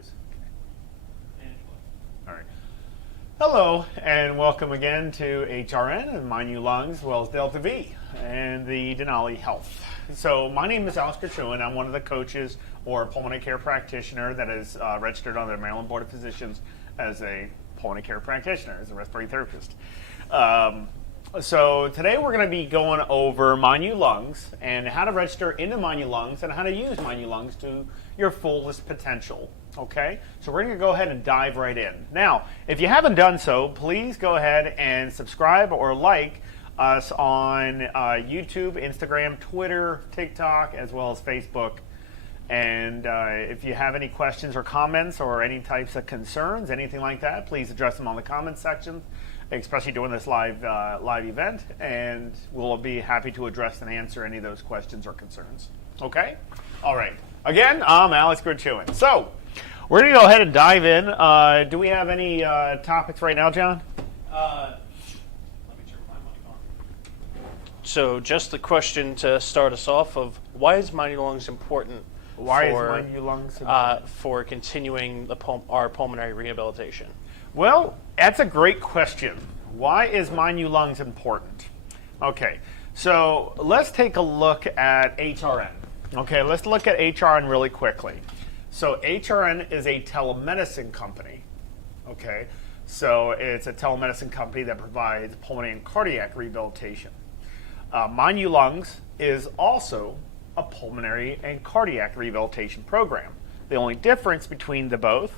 yours. All right. Hello, and welcome again to HRN and My New Lungs, as well as Delta V and the Denali Health. So my name is Grichuhin. I'm one of the coaches or pulmonary care practitioner that is registered on the Maryland Board of Physicians as a pulmonary care practitioner, as a respiratory therapist. So today we're going to be going over My New Lungs and how to register into My New Lungs and how to use My New Lungs to your fullest potential. Okay, so we're going to go ahead and dive right in. Now, if you haven't done so, please go ahead and subscribe or like us on YouTube, Instagram, Twitter, TikTok, as well as Facebook. And if you have any questions or comments or any types of concerns, anything like that, please address them on the comments section, especially during this live event, and we'll be happy to address and answer any of those questions or concerns. Okay? All right. Again, I'm Grichuhin. So, we're going to go ahead and dive in. Do we have any topics right now, John? Let me turn my mic on. So just the question to start us off of, why is My New Lungs important? Why is My New Lungs important? For continuing our pulmonary rehabilitation? Well, that's a great question. Why is My New Lungs important? Okay, so let's take a look at HRN. Okay, let's look at HRN really quickly. So HRN is a telemedicine company. Okay, so it's a telemedicine company that provides pulmonary and cardiac rehabilitation. My New Lungs is also a pulmonary and cardiac rehabilitation program. The only difference between the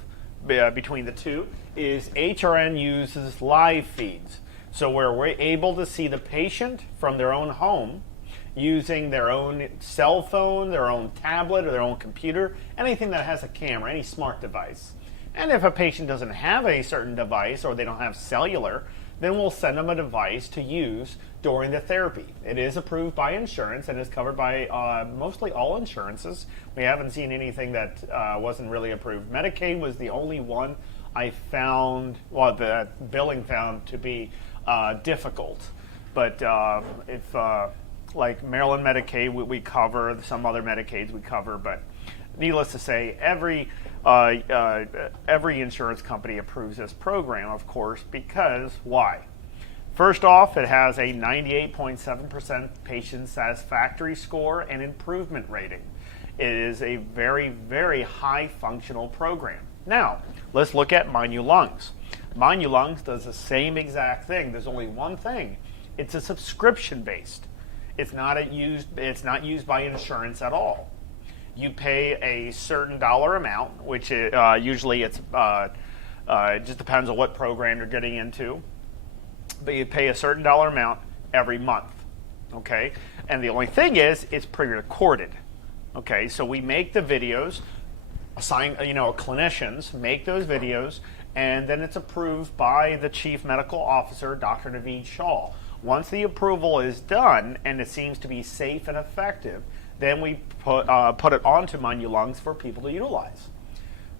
two is HRN uses live feeds. So where we're able to see the patient from their own home using their own cell phone, their own tablet, or their own computer, anything that has a camera, any smart device. And if a patient doesn't have a certain device or they don't have cellular, then we'll send them a device to use during the therapy. It is approved by insurance and is covered by mostly all insurances. We haven't seen anything that wasn't really approved. Medicaid was the only one I found, well, the billing found to be difficult. But if like Maryland Medicaid, we cover, some other Medicaids we cover, but needless to say, every insurance company approves this program, of course, because why? First off, it has a 98.7% patient satisfactory score and improvement rating. It is a very, very high functional program. Now, let's look at My New Lungs. My New Lungs does the same exact thing. There's only one thing. It's a subscription-based. It's not used by insurance at all. You pay a certain dollar amount, which usually it just depends on what program you're getting into. But you pay a certain dollar amount every month, okay? And the only thing is, it's pre-recorded, okay? So we make the videos, clinicians make those videos, and then it's approved by the Chief Medical Officer, Dr. Naveed Shaw. Once the approval is done and it seems to be safe and effective, then we put it onto My New Lungs for people to utilize.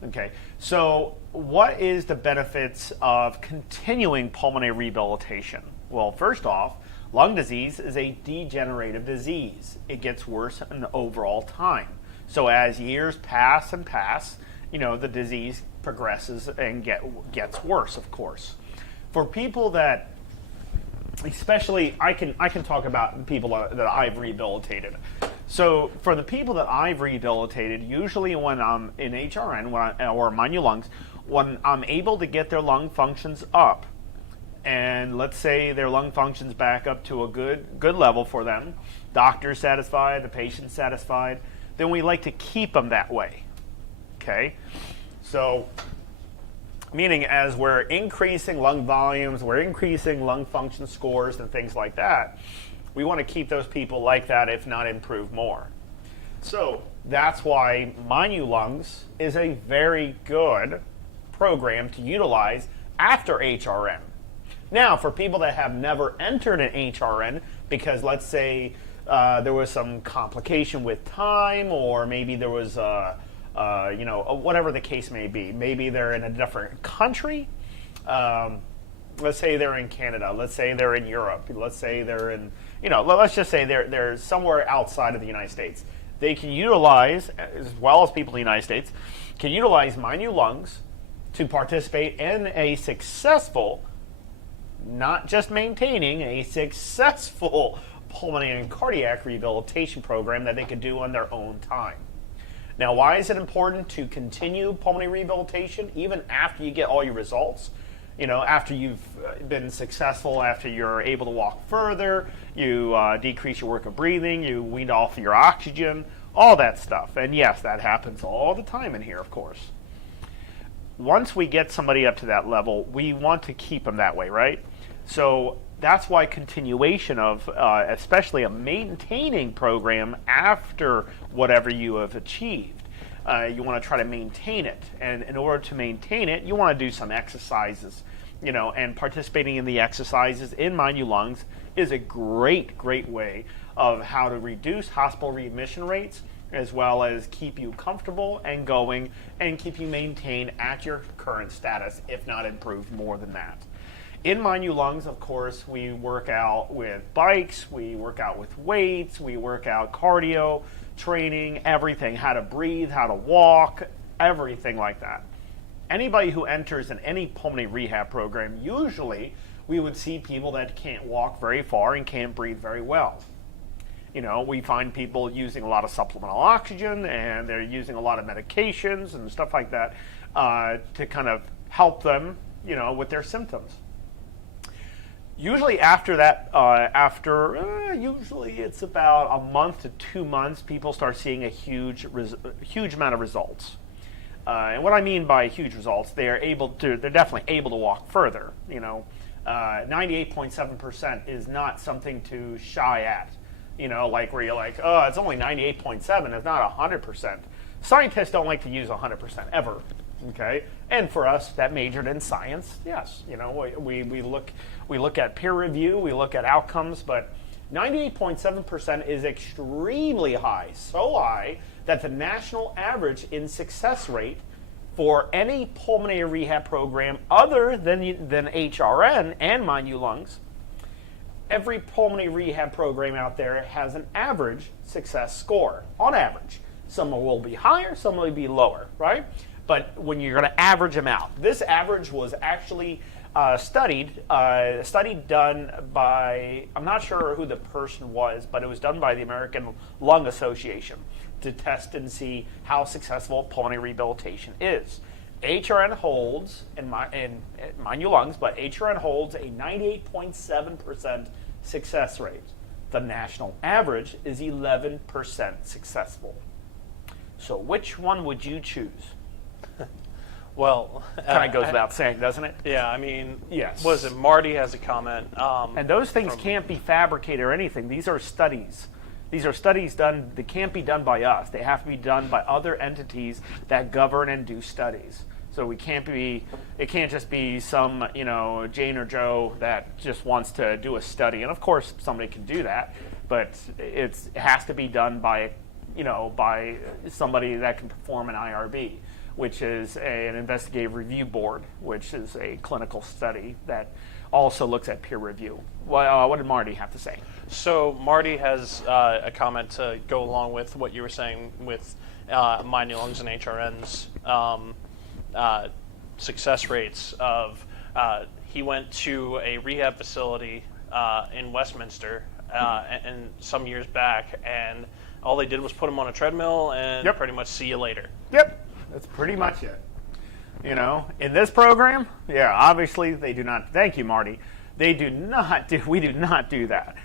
Okay, so what is the benefits of continuing pulmonary rehabilitation? Well, first off, lung disease is a degenerative disease. It gets worse in the overall time. So as years pass and pass, the disease progresses and gets worse, of course. For people that, especially, I can talk about people that I've rehabilitated. So for the people that I've rehabilitated, usually when I'm in HRN or My New Lungs, when I'm able to get their lung functions up, and let's say their lung functions back up to a good level for them, doctor's satisfied, the patient's satisfied, then we like to keep them that way. Okay, so meaning as we're increasing lung volumes, we're increasing lung function scores and things like that, we want to keep those people like that, if not improve more. So that's why My New Lungs is a very good program to utilize after HRN. Now, for people that have never entered an HRN, because let's say there was some complication with time, or maybe there was whatever the case may be. Maybe they're in a different country. Let's say they're in Canada. Let's say they're in Europe. Let's say they're in, let's just say they're somewhere outside of the United States. they can utilize, as well as people in the United States, can utilize My New Lungs to participate in a successful, not just maintaining, a successful pulmonary and cardiac rehabilitation program that they could do on their own time. Now, why is it important to continue pulmonary rehabilitation even after you get all your results? You know, after you've been successful, after you're able to walk further, you decrease your work of breathing, you wean off your oxygen, all that stuff. And yes, that happens all the time in here, of course. Once we get somebody up to that level, we want to keep them that way, right? So that's why continuation of, especially a maintaining program after whatever you have achieved, you want to try to maintain it. And in order to maintain it, you want to do some exercises, you know, and participating in the exercises in My New Lungs is a great, great way of how to reduce hospital readmission rates, as well as keep you comfortable and going and keep you maintained at your current status, if not improved more than that. In My New Lungs, of course, we work out with bikes, we work out with weights, we work out cardio, training, everything, how to breathe, how to walk, everything like that. Anybody who enters in any pulmonary rehab program, usually we would see people that can't walk very far and can't breathe very well. You know, we find people using a lot of supplemental oxygen and they're using a lot of medications and stuff like that to kind of help them, you know, with their symptoms. Usually after that, usually it's about a month to 2 months, people start seeing a huge amount of results. And what I mean by huge results, they're definitely able to walk further. You know, 98.7% is not something to shy at. You know, like where you're like, oh, it's only 98.7, it's not 100%. Scientists don't like to use 100% ever. Okay, and for us that majored in science, yes, you know, we look at peer review, we look at outcomes, but 98.7% is extremely high, so high that the national average in success rate for any pulmonary rehab program other than HRN and My New Lungs, every pulmonary rehab program out there has an average success score, on average. Some will be higher, some will be lower, right? But when you're going to average them out, this average was actually a study done by, I'm not sure who the person was, but it was done by the American Lung Association to test and see how successful pulmonary rehabilitation is. HRN holds, in My New Lungs, but HRN holds a 98.7% success rate. The national average is 11% successful. So which one would you choose? Well, kind of goes without saying, doesn't it? Yeah, I mean, yes. Was it Marty has a comment? And those things can't be fabricated or anything. These are studies. These are studies done. They can't be done by us. They have to be done by other entities that govern and do studies. So it can't just be some, you know, Jane or Joe that just wants to do a study. And of course, somebody can do that, but it has to be done by, you know, by somebody that can perform an IRB, which is an investigative review board, which is a clinical study that also looks at peer review. Well, what did Marty have to say? So Marty has a comment to go along with what you were saying with My New Lungs and HRN's success rates of he went to a rehab facility in Westminster and some years back, and all they did was put him on a treadmill and pretty much see you later. Yep, that's pretty much it. You know, in this program, yeah, obviously they do not. Thank you, Marty. We do not do that.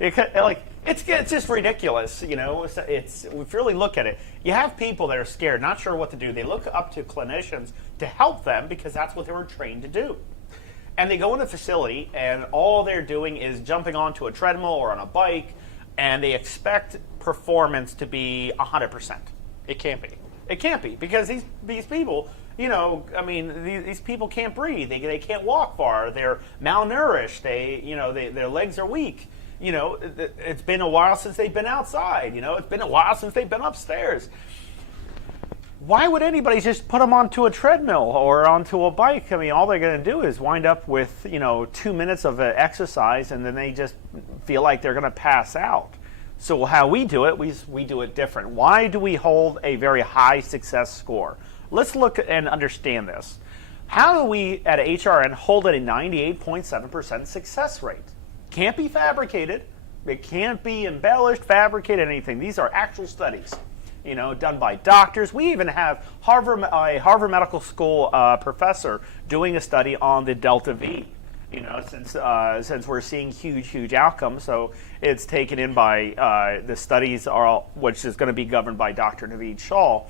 It's just ridiculous, you know. If you really look at it, you have people that are scared, not sure what to do. They look up to clinicians to help them because that's what they were trained to do. And they go in a facility, and all they're doing is jumping onto a treadmill or on a bike, and they expect performance to be 100%. It can't be. It can't be because these people, you know, I mean, these people can't breathe. They can't walk far. They're malnourished. Their legs are weak. You know, it's been a while since they've been outside. You know, it's been a while since they've been upstairs. Why would anybody just put them onto a treadmill or onto a bike? I mean, all they're going to do is wind up with, 2 minutes of exercise, and then they just feel like they're going to pass out. So how we do it, we do it different. Why do we hold a very high success score? Let's look and understand this. How do we at HRN hold at a 98.7% success rate? Can't be fabricated. It can't be embellished, fabricated, anything. These are actual studies, done by doctors. We even have a Harvard Medical School professor doing a study on the Delta V. Since we're seeing huge outcomes, so it's taken in by the studies which is going to be governed by Dr. Naveed Shaw.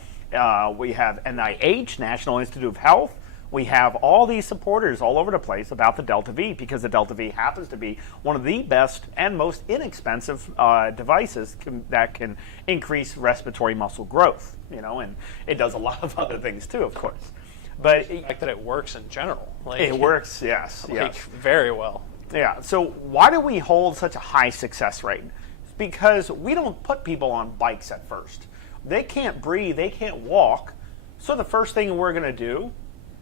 We have NIH, National Institute of Health. We have all these supporters all over the place about the Delta V, because the Delta V happens to be one of the best and most inexpensive devices that can increase respiratory muscle growth. And it does a lot of other things too, of course. But the fact that it works in general. It works, yes. Very well. Yeah, so why do we hold such a high success rate? It's because we don't put people on bikes at first. They can't breathe, they can't walk. So the first thing we're going to do,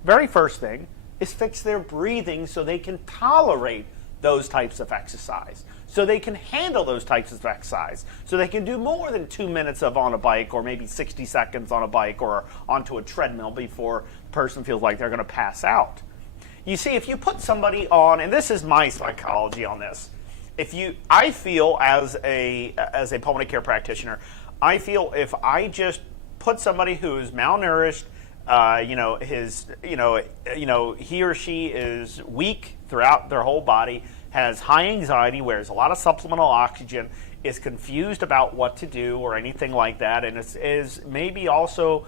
very first thing, is fix their breathing so they can tolerate those types of exercise, so they can handle those types of exercise, so they can do more than 2 minutes on a bike, or maybe 60 seconds on a bike or onto a treadmill before the person feels like they're going to pass out. You see, if you put somebody on, and this is my psychology on this, I feel as a pulmonary care practitioner, I feel if I just put somebody who is malnourished, he or she is weak throughout their whole body, has high anxiety, wears a lot of supplemental oxygen, is confused about what to do or anything like that, and is maybe also,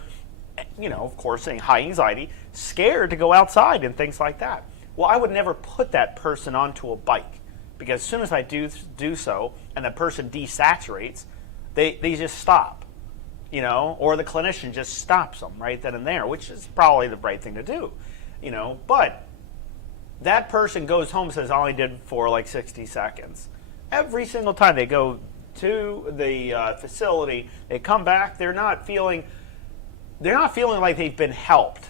of course, saying high anxiety, scared to go outside and things like that. Well, I would never put that person onto a bike, because as soon as I do so and the person desaturates, they just stop, or the clinician just stops them right then and there, which is probably the right thing to do, but that person goes home and says, I only did for like 60 seconds. Every single time they go to the facility, they come back, they're not feeling like they've been helped.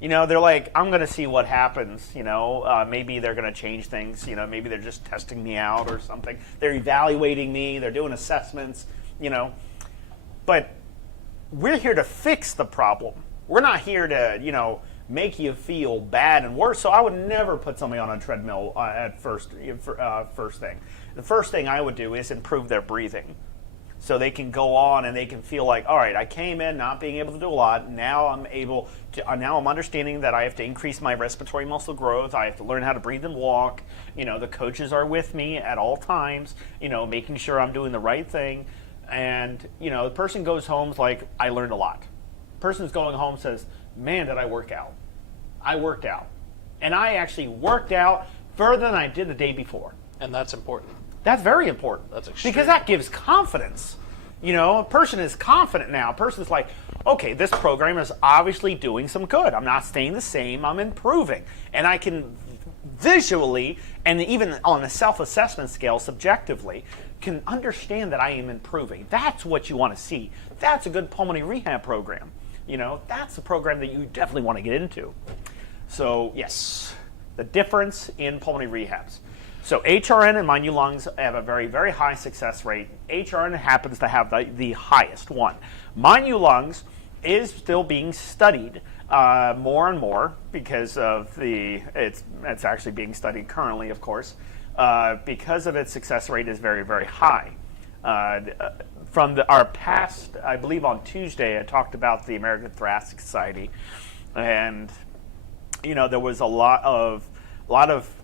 They're like, I'm going to see what happens, maybe they're going to change things, maybe they're just testing me out or something. They're evaluating me, they're doing assessments, but we're here to fix the problem. We're not here to, make you feel bad and worse. So I would never put somebody on a treadmill at first thing. The first thing I would do is improve their breathing, so they can go on and they can feel like, all right, I came in not being able to do a lot. Now I'm able to. Now I'm understanding that I have to increase my respiratory muscle growth. I have to learn how to breathe and walk. The coaches are with me at all times. Making sure I'm doing the right thing. And the person goes home like, I learned a lot. Person's going home says, man, did I work out? I worked out. And I actually worked out further than I did the day before. And that's important. That's very important. That's extreme. Because that gives confidence. A person is confident now. A person's like, okay, this program is obviously doing some good. I'm not staying the same. I'm improving. And I can visually, and even on a self-assessment scale, subjectively, can understand that I am improving. That's what you want to see. That's a good pulmonary rehab program. That's a program that you definitely want to get into. So, yes, the difference in pulmonary rehabs. So HRN and My New Lungs have a very, very high success rate. HRN happens to have the highest one. My New Lungs is still being studied more and more because of it's actually being studied currently, of course, because of its success rate is very, very high. From our past, I believe on Tuesday, I talked about the American Thoracic Society, and there was a lot of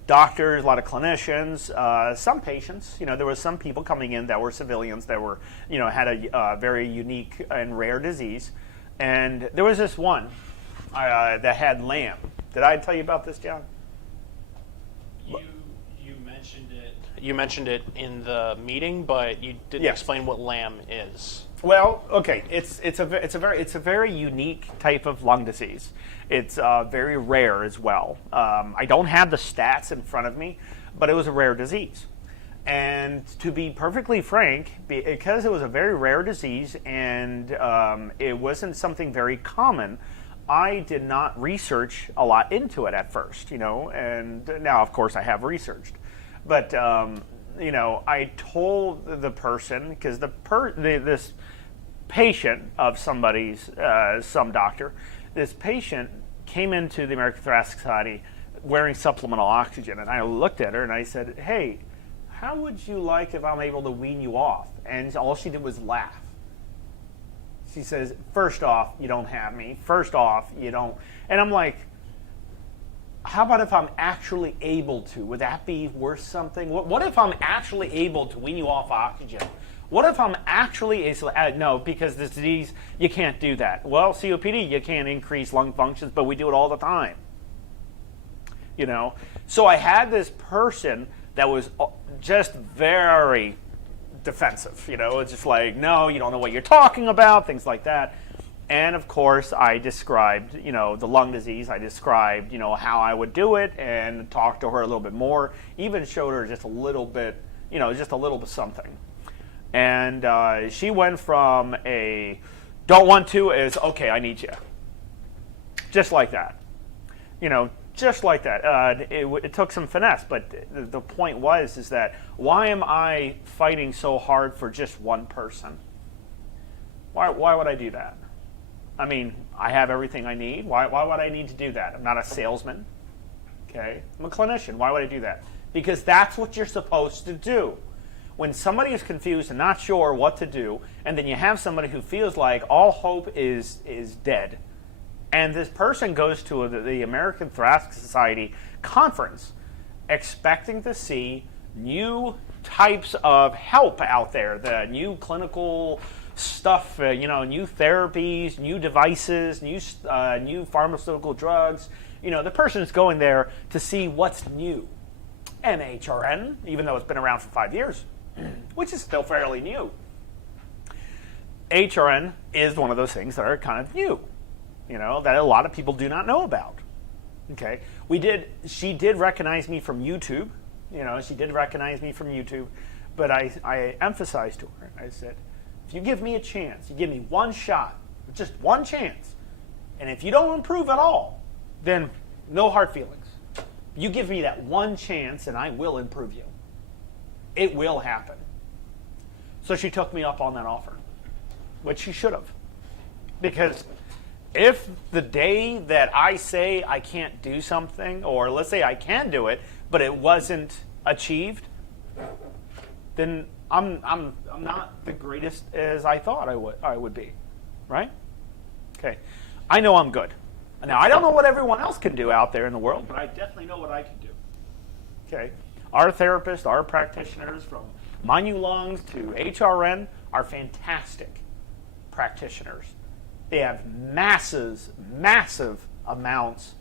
doctors, a lot of clinicians, some patients. There was some people coming in that were civilians that were, had a very unique and rare disease, and there was this one that had LAM. Did I tell you about this, John? You mentioned it in the meeting, but you didn't explain what LAM is. Well, okay, it's a very unique type of lung disease. It's very rare as well. I don't have the stats in front of me, but it was a rare disease. And to be perfectly frank, because it was a very rare disease and it wasn't something very common, I did not research a lot into it at first, and now, of course, I have researched. But I told the person, because this patient of somebody's, some doctor, this patient came into the American Thoracic Society wearing supplemental oxygen, and I looked at her and I said, hey, how would you like if I'm able to wean you off? And all she did was laugh. She says, first off, you don't have me. First off, you don't. And I'm like, how about if I'm actually able to? Would that be worth something? What if I'm actually able to wean you off oxygen? What if I'm actually, no, because this disease, you can't do that. Well, COPD, you can't increase lung functions, but we do it all the time. So I had this person that was just very defensive. It's just like, no, you don't know what you're talking about, things like that. And of course, I described, the lung disease. I described, how I would do it, and talked to her a little bit more. Even showed her just a little bit, just a little bit something. And she went from a don't want to is okay, I need you. Just like that, just like that. It took some finesse, but the point is that why am I fighting so hard for just one person? Why would I do that? I mean, I have everything I need. Why would I need to do that? I'm not a salesman. Okay? I'm a clinician. Why would I do that? Because that's what you're supposed to do. When somebody is confused and not sure what to do, and then you have somebody who feels like all hope is dead, and this person goes to the American Thoracic Society conference expecting to see new types of help out there, the new clinical stuff, new therapies, new devices, new pharmaceutical drugs. The person is going there to see what's new. And HRN, even though it's been around for 5 years, which is still fairly new, HRN is one of those things that are kind of new, that a lot of people do not know about. Okay, she did recognize me from YouTube. She did recognize me from YouTube, but I emphasized to her, I said, if you give me a chance, you give me one shot, just one chance, and if you don't improve at all, then no hard feelings. You give me that one chance and I will improve you. It will happen. So she took me up on that offer, which she should have. Because if the day that I say I can't do something, or let's say I can do it, but it wasn't achieved, then I'm not the greatest as I thought I would be, right? Okay, I know I'm good. Now I don't know what everyone else can do out there in the world, but I definitely know what I can do. Okay, our therapists, our practitioners, from My New Lungs to HRN, are fantastic practitioners. They have massive amounts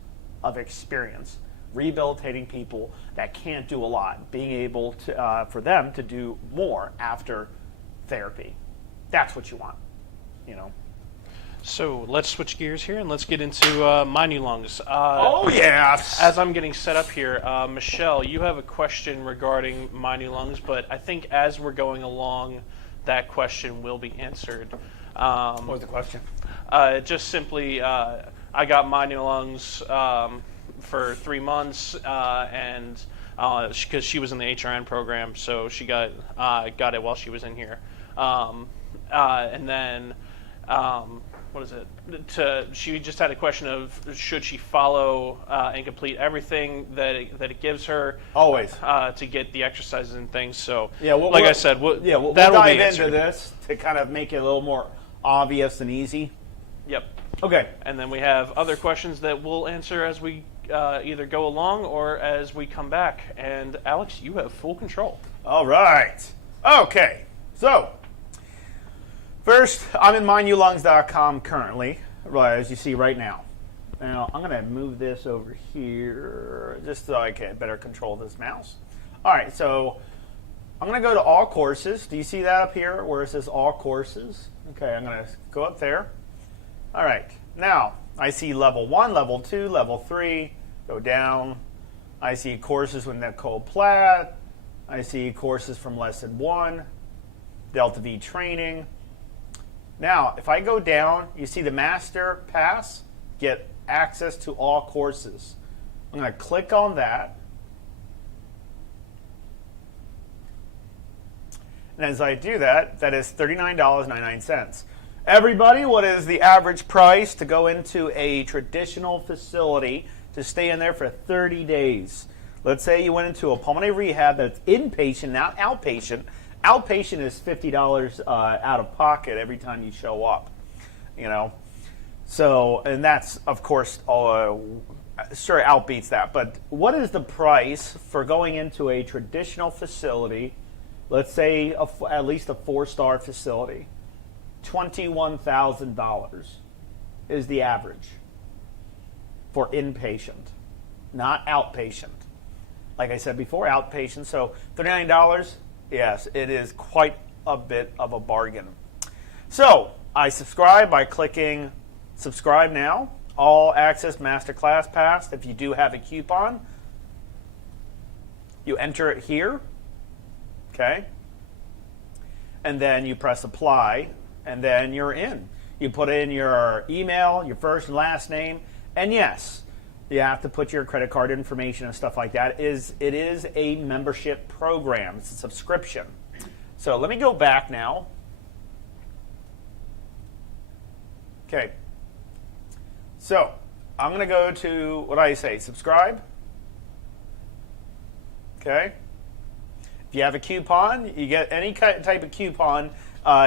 of experience rehabilitating people that can't do a lot, being able to, for them to do more after therapy. That's what you want, So let's switch gears here and let's get into My New Lungs. Oh, yes! As I'm getting set up here, Michelle, you have a question regarding My New Lungs, but I think as we're going along, that question will be answered. What was the question? Just simply, I got My New Lungs for 3 months, and because she was in the HRN program, so she got it while she was in here, and then what is it? She just had a question of should she follow and complete everything that it gives her always to get the exercises and things. So yeah, I said, we'll dive into this to kind of make it a little more obvious and easy. Yep. Okay. And then we have other questions that we'll answer as we either go along or as we come back. And Alex, you have full control. All right. Okay. So, first, I'm in mynewlungs.com currently, as you see right now. Now, I'm going to move this over here just so I can better control this mouse. All right. So, I'm going to go to all courses. Do you see that up here where it says all courses? Okay. I'm going to go up there. All right. Now, I see level 1, level 2, level 3. Go down. I see courses with Nicole Platt. I see courses from Lesson 1. Delta V training. Now, if I go down, you see the Master Pass. Get access to all courses. I'm going to click on that. And as I do that, that is $39.99. Everybody, what is the average price to go into a traditional facility to stay in there for 30 days? Let's say you went into a pulmonary rehab that's inpatient, not outpatient. Outpatient is $50 out of pocket every time you show up, you know. So, and that's, of course, sure outbeats that. But what is the price for going into a traditional facility, let's say at least a 4-star facility? $21,000 is the average for inpatient, not outpatient. Like I said before, outpatient. So $39, yes, it is quite a bit of a bargain. So I subscribe by clicking subscribe now. All access masterclass pass. If you do have a coupon, you enter it here. Okay. And then you press apply, and then you're in. You put in your email, your first and last name, and yes, you have to put your credit card information and stuff like that. It is a membership program. It's a subscription. So let me go back now. Okay. So I'm going to go to, what do I say, subscribe. Okay. If you have a coupon, you get any type of coupon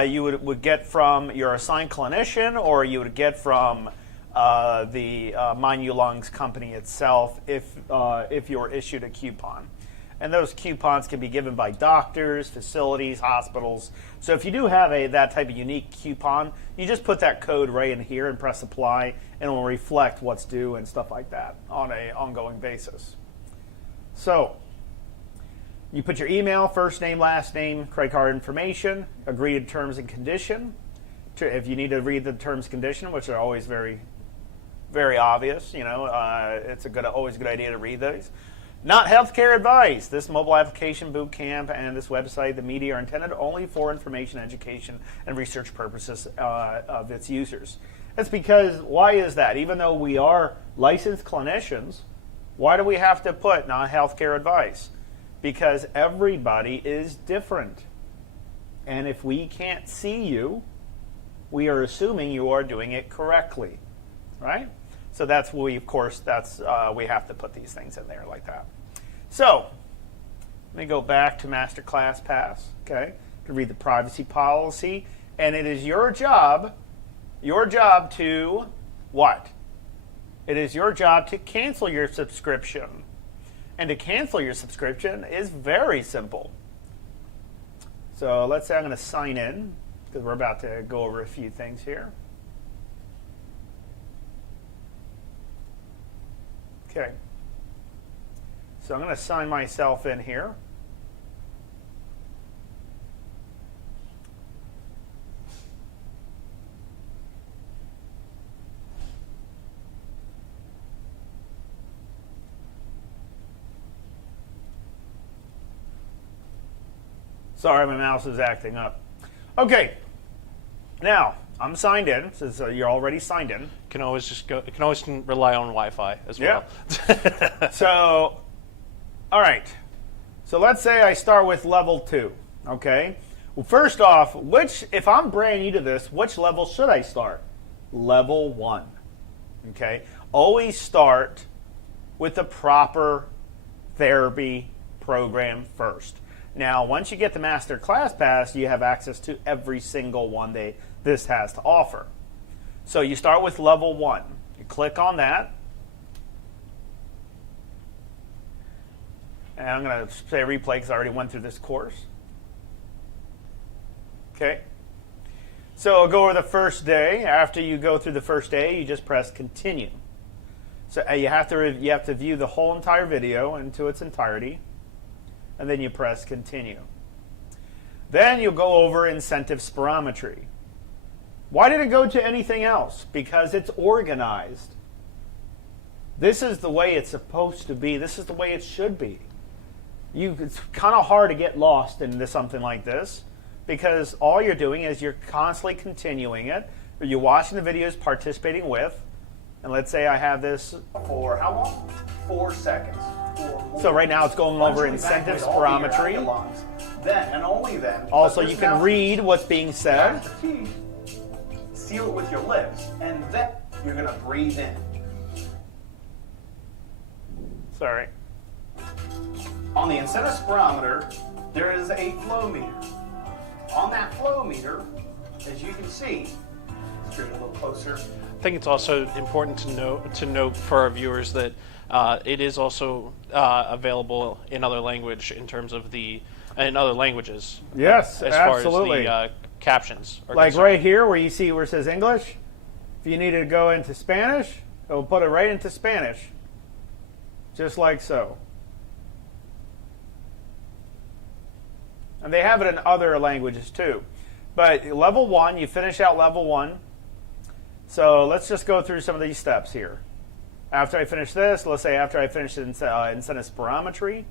you would get from your assigned clinician, or you would get from the Mind You Lungs company itself if you're issued a coupon. And those coupons can be given by doctors, facilities, hospitals. So if you do have that type of unique coupon, you just put that code right in here and press apply, and it will reflect what's due and stuff like that on an ongoing basis. So you put your email, first name, last name, credit card information, agree to terms and condition. If you need to read the terms and condition, which are always very, very obvious, you know, it's always a good idea to read those. Not healthcare advice. This mobile application boot camp and this website, the media, are intended only for information, education, and research purposes of its users. That's because, why is that? Even though we are licensed clinicians, why do we have to put not healthcare advice? Because everybody is different. And if we can't see you, we are assuming you are doing it correctly, right? So that's we have to put these things in there like that. So let me go back to Masterclass Pass. Okay, to read the privacy policy, and it is your job to what? It is your job to cancel your subscription, and to cancel your subscription is very simple. So let's say I'm going to sign in because we're about to go over a few things here. Okay, so I'm going to sign myself in here. Sorry, my mouse is acting up. Okay, now I'm signed in, since you're already signed in. Can always rely on Wi-Fi as well. Yeah. So, all right. So let's say I start with level 2. Okay. Well, first off, if I'm brand new to this, which level should I start? Level 1. Okay. Always start with the proper therapy program first. Now, once you get the Master Class Pass, you have access to every single one this has to offer. So you start with level 1. You click on that. And I'm going to say replay because I already went through this course. Okay. So I'll go over the first day. After you go through the first day, you just press continue. So you have to view the whole entire video into its entirety. And then you press continue. Then you'll go over incentive spirometry. Why did it go to anything else? Because it's organized. This is the way it's supposed to be. This is the way it should be. It's kind of hard to get lost into something like this because all you're doing is you're constantly continuing it. Or you're watching the videos, participating with, and let's say I have this for how long? 4 seconds. So right now it's going over incentive spirometry. Then, and only then. Also, you can read what's being said. Seal it with your lips, and then you're going to breathe in. Sorry. On the incentive spirometer, there is a flow meter. On that flow meter, as you can see, let's bring it a little closer. I think it's also important to note for our viewers that it is also available in other language in terms of in other languages. Yes, as absolutely. far as the captions are like concerned. right here where you see where it says English, if you needed to go into Spanish, it will put it right into Spanish. Just like so. And they have it in other languages too. But level 1, you finish out level 1. So let's just go through some of these steps here. After I finish this, let's say after I finish incentive spirometry,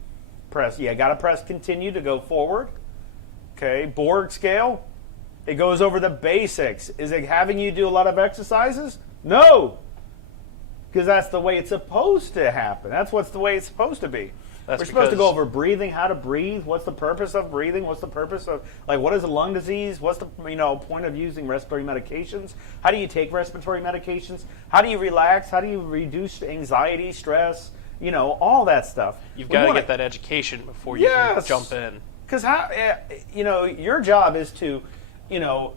got to press continue to go forward. Okay, Borg scale, it goes over the basics. Is it having you do a lot of exercises? No, because that's the way it's supposed to happen. That's what's the way it's supposed to be. We're supposed to go over breathing, how to breathe, what's the purpose of breathing, what's the purpose of, like, what is a lung disease, what's the point of using respiratory medications, how do you take respiratory medications, how do you relax, how do you reduce anxiety, stress, all that stuff. You've got to get that education before you can jump in. Because your job is to,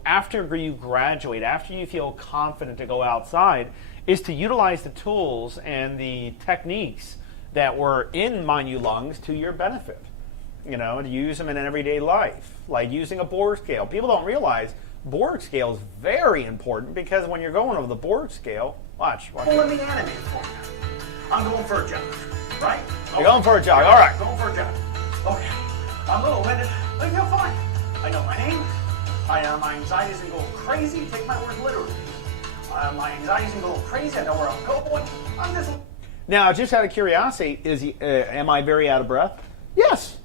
after you graduate, after you feel confident to go outside, is to utilize the tools and the techniques that were in Mind You Lungs to your benefit. To use them in everyday life, like using a Borg scale. People don't realize Borg scale is very important because when you're going over the Borg scale, watch. Well, let me animate for you. I'm going for a jog, right? You're going for a jog, all right. Going for a jog. Okay. I'm a little winded, but I feel fine. I know my name. My anxiety isn't going crazy. Take my words literally. My anxiety isn't going crazy. I know where I'm going. I'm just... Now, just out of curiosity, am I very out of breath? Yes,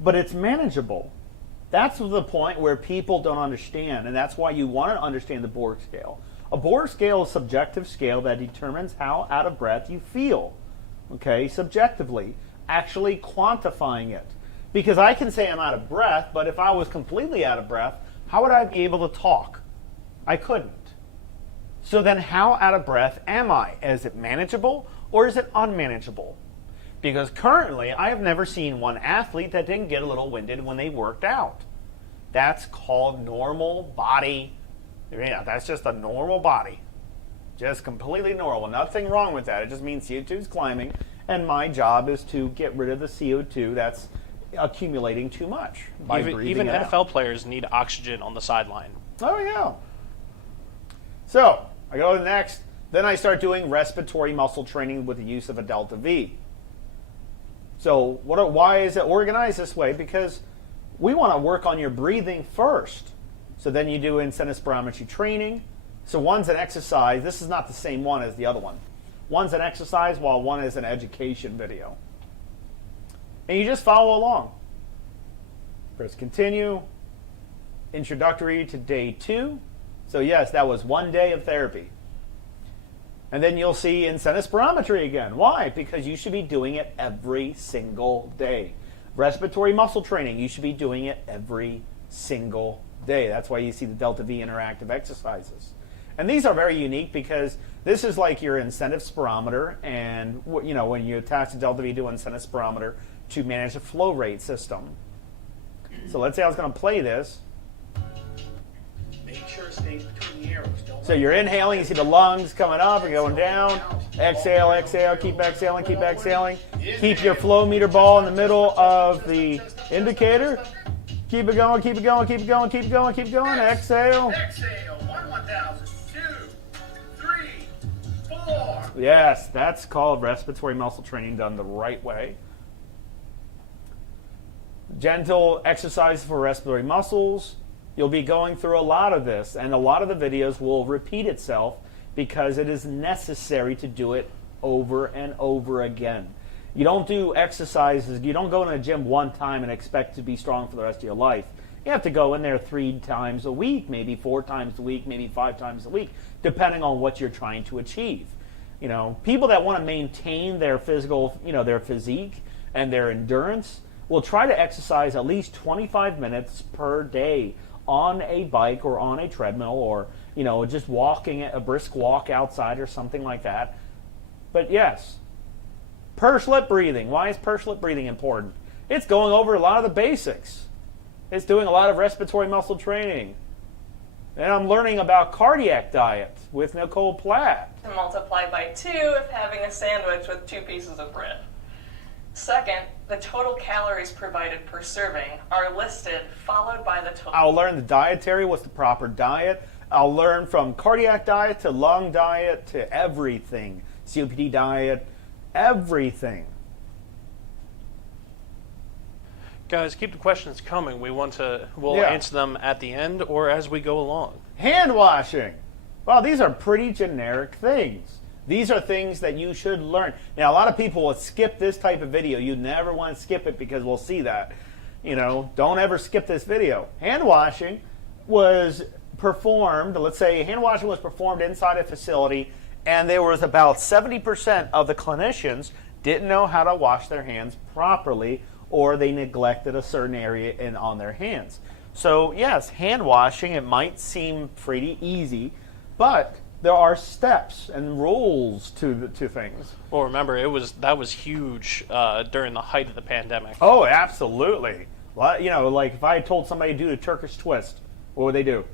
but it's manageable. That's the point where people don't understand, and that's why you want to understand the Borg scale. A Borg scale is a subjective scale that determines how out of breath you feel, okay, subjectively, actually quantifying it. Because I can say I'm out of breath, but if I was completely out of breath, how would I be able to talk? I couldn't. So then how out of breath am I? Is it manageable or is it unmanageable? Because currently, I have never seen one athlete that didn't get a little winded when they worked out. That's called normal body. Yeah, that's just a normal body. Just completely normal. Nothing wrong with that. It just means CO2 is climbing, and my job is to get rid of the CO2 that's accumulating too much by breathing even it out. NFL players need oxygen on the sideline. Oh, yeah. So, I go to the next. Then I start doing respiratory muscle training with the use of a delta V. So why is it organized this way? Because we want to work on your breathing first. So then you do incentive spirometry training. So one's an exercise. This is not the same one as the other one. One's an exercise while one is an education video. And you just follow along. Press continue. Introductory to day 2. So yes, that was 1 day of therapy. And then you'll see incentive spirometry again. Why? Because you should be doing it every single day. Respiratory muscle training, you should be doing it every single day. That's why you see the Delta V interactive exercises. And these are very unique because this is like your incentive spirometer, and when you attach the Delta V to an incentive spirometer to manage the flow rate system. So let's say I was going to play this. Make sure it stays between the arrows. So you're inhaling, you see the lungs coming up and going down. Exhale, exhale, keep exhaling, keep exhaling. Keep your flow meter ball in the middle of the indicator. Keep it going, keep it going, keep it going, keep it going, keep it going. Exhale. Exhale. 1,000, 2, 3, 4. Yes, that's called respiratory muscle training done the right way. Gentle exercise for respiratory muscles. You'll be going through a lot of this, and a lot of the videos will repeat itself because it is necessary to do it over and over again. You don't do exercises, you don't go in a gym one time and expect to be strong for the rest of your life. You have to go in there 3 times a week, maybe 4 times a week, maybe 5 times a week, depending on what you're trying to achieve. People that want to maintain their physical, their physique and their endurance, will try to exercise at least 25 minutes per day on a bike or on a treadmill, or just walking a brisk walk outside or something like that. But yes, pursed lip breathing. Why is pursed lip breathing important? It's going over a lot of the basics. It's doing a lot of respiratory muscle training. And I'm learning about cardiac diet with Nicole Platt. And multiply by 2 if having a sandwich with 2 pieces of bread. Second, the total calories provided per serving are listed, followed by the total. I'll learn the dietary, what's the proper diet. I'll learn from cardiac diet to lung diet to everything. COPD diet, everything. Guys, keep the questions coming. We'll Yeah. answer them at the end or as we go along. Hand washing. Well, these are pretty generic things. These are things that you should learn. Now, a lot of people will skip this type of video. You never want to skip it because we'll see that. Don't ever skip this video. Hand washing was performed, let's say hand washing was performed inside a facility, and there was about 70% of the clinicians didn't know how to wash their hands properly, or they neglected a certain area on their hands. So yes, hand washing, it might seem pretty easy, but there are steps and rules to things. Well, remember, that was huge during the height of the pandemic. Oh, absolutely. Like if I told somebody to do a Turkish twist, what would they do?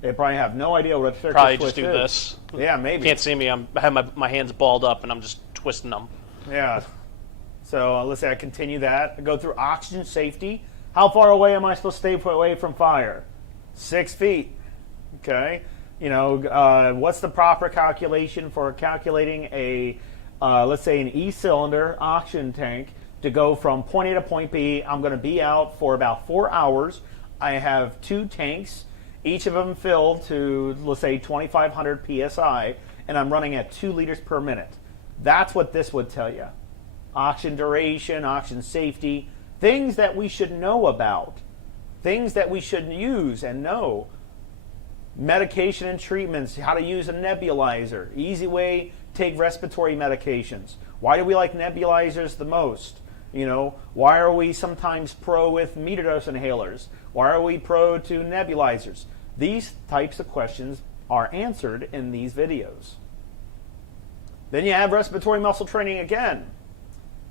They probably have no idea what a Turkish Probably twist just do is. this. Yeah, maybe. You can't see me. I have my hands balled up, and I'm just twisting them. Yeah. So let's say I continue that. I go through oxygen safety. How far away am I supposed to stay away from fire? 6 feet. Okay. What's the proper calculation for calculating let's say an E-cylinder oxygen tank to go from point A to point B? I'm going to be out for about 4 hours. I have 2 tanks, each of them filled to, let's say, 2,500 PSI, and I'm running at 2 liters per minute. That's what this would tell you. Oxygen duration, oxygen safety, things that we should know about, things that we should use and know. Medication and treatments, how to use a nebulizer, easy way to take respiratory medications. Why do we like nebulizers the most? Why are we sometimes pro with meter dose inhalers? Why are we pro to nebulizers? These types of questions are answered in these videos. Then you have respiratory muscle training again.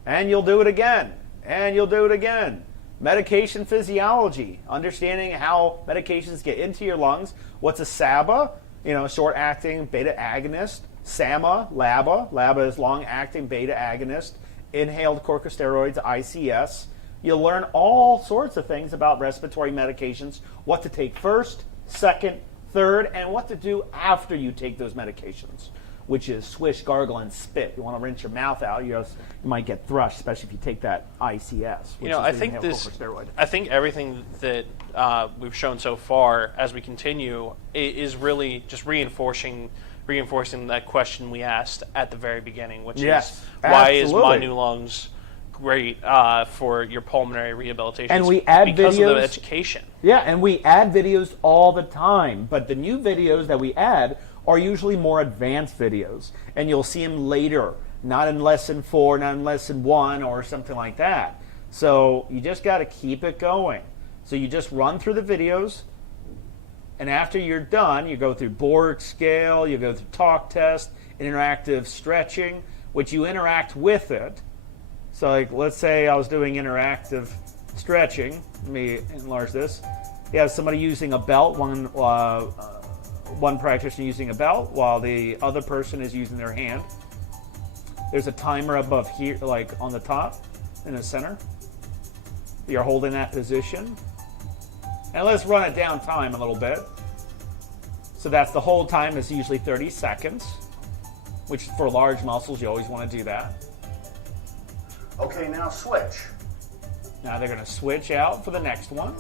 And you'll do it again. And you'll do it again. Medication physiology, understanding how medications get into your lungs. What's a SABA? Short-acting beta agonist. SAMA, LABA. LABA is long-acting beta agonist. Inhaled corticosteroids, ICS. You'll learn all sorts of things about respiratory medications, what to take first, second, third, and what to do after you take those medications, which is swish, gargle, and spit. You want to rinse your mouth out. You might get thrush, especially if you take that ICS, which is I the think inhaled corticosteroid. I think everything that we've shown so far, as we continue, is really just reinforcing that question we asked at the very beginning, which is why is My New Lungs great for your pulmonary rehabilitation? And we add because videos, of the education. Yeah, and we add videos all the time, but the new videos that we add are usually more advanced videos, and you'll see them later, not in lesson 4, not in lesson 1, or something like that. So you just got to keep it going. So you just run through the videos, and after you're done, you go through Borg scale, you go through talk test, interactive stretching, which you interact with it. So let's say I was doing interactive stretching. Let me enlarge this. You have somebody using a belt, one practitioner using a belt while the other person is using their hand. There's a timer above here, like on the top in the center. You're holding that position. And let's run it down time a little bit. So that's the whole time is usually 30 seconds, which for large muscles, you always want to do that. Okay, now switch. Now they're going to switch out for the next one.